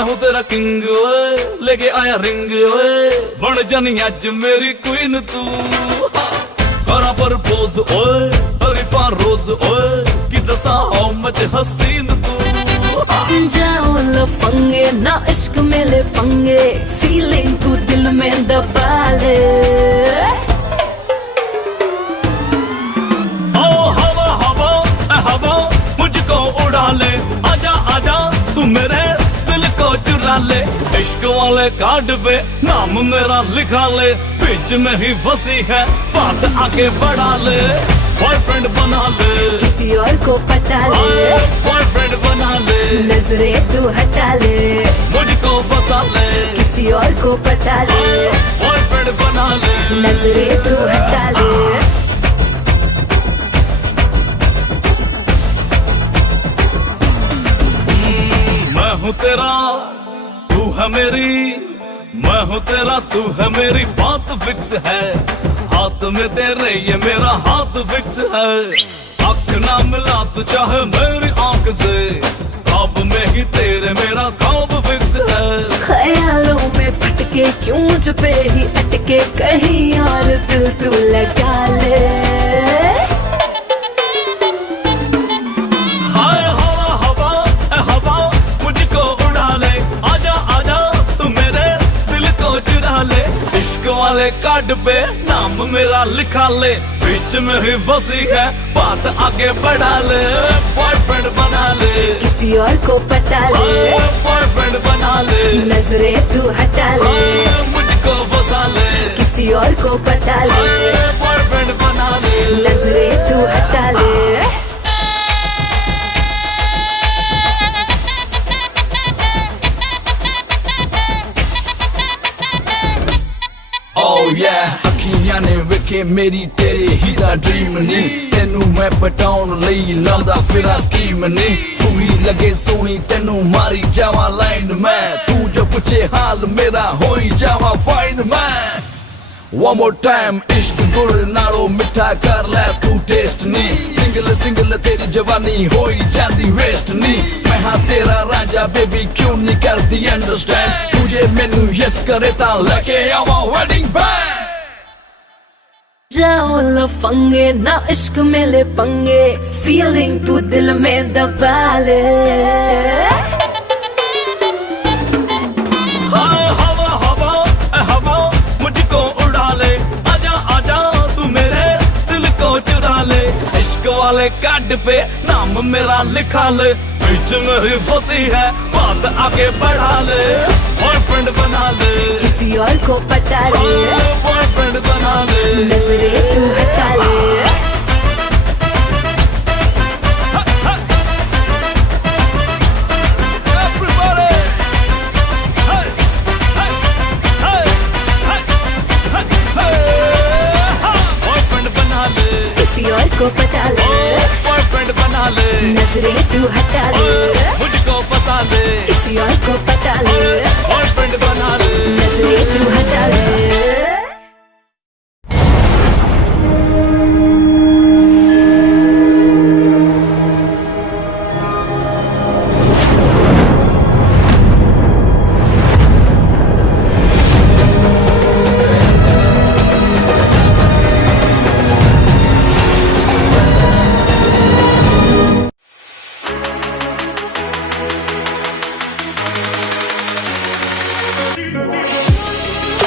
मैं हूँ तेरा किंग ओए, लेके आया रिंग ओए, बन जानी अज मेरी क्वीन तू। करा प्रपोज ओए, तरीफा रोज ओए, कि दसा हाउ मच हसीन तू। जाओ लफंगे ना इश्क में ले पंगे, फीलिंग तू दिल में दबा ले। हवा मुझको उड़ा ले, आजा आजा तू मेरे दिल को चुरा ले। इश्क वाले कार्ड पे नाम मेरा लिखा ले, बीच में ही फंसी है बात आगे बढ़ा ले। बॉयफ्रेंड बना ले, किसी और को पटा ले, बॉयफ्रेंड बना ले, नजरें तू हटा ले, मुझको फंसा ले, किसी और को पटा ले, बॉयफ्रेंड बना ले, नजरें तू हटा ले। मैं हूँ तेरा तू है मेरी, मैं हूँ तेरा तू है मेरी, बात फिक्स है, हाथ में तेरे ये मेरा हाथ फिक्स है। आँख ना मिला तू चाहे मेरी आँख से, ख्वाब में ही तेरे मेरा ख्वाब फिक्स है। ख्यालों में भटके क्यों मुझ पे ही अटके, कहीं और दिल तू लगा ले। हाय हवा हवा हवा मुझको उड़ा ले, आजा आजा तू मेरे दिल को चुरा ले। इश्क वाले कार्ड पे नाम मेरा लिखा ले, बीच में ही फंसी है बात आगे बढ़ा ले। बॉयफ्रेंड बना ले, किसी और को पटा ले, बॉयफ्रेंड बना ले, नजरें तू हटा ले, मुझको फंसा ले, किसी और को पटा ले, बॉयफ्रेंड बना ले, नजरें तू हटा ले। Oh yeah, अखियां ने वेखे मेरी तेरे ही दा ड्रीम नी, तेनू मैं पटाउन लई लांदा फिरा स्कीम नी। तू ही लगे सोनी तेनू मारी जावा लाइन मैं, तू जो पूछे हाल मेरा होई जावा फाइन मैं। One more time, इश्क गुड़ नालों मिठा कर ले तू टेस्ट नी, सिंगल सिंगल तेरी जवानी होई जाती वेस्ट नी। मैं हाँ तेरा राजा बेबी क्यों नहीं करती अंडरस्टैंड, तुझे मैनू यस करे ता लेके आवा वेडिंग बैंड। जाओ लफंगे ना इश्क में ले पंगे, फीलिंग तू दिल में दबा ले। हाय हवा हवा हवा मुझको उड़ा ले, आजा आजा तू मेरे दिल को चुरा ले। इश्क वाले कार्ड पे नाम मेरा लिखा ले, बीच में ही फंसी है बात आगे बढ़ा ले। बॉयफ्रेंड बना ले, किसी और को पटा ले, बॉयफ्रेंड बना ले, नजरें तू हटा ले। Everybody! Hey! Hey! Hey! Hey! Hey! Hey! Boyfriend बना ले, किसी और को पटा ले, बॉयफ्रेंड बना ले, नजरें तू हटा ले, मुझको फंसा ले, किसी और को पटा ले, बॉयफ्रेंड बना ले। नजरें तू हटा ले।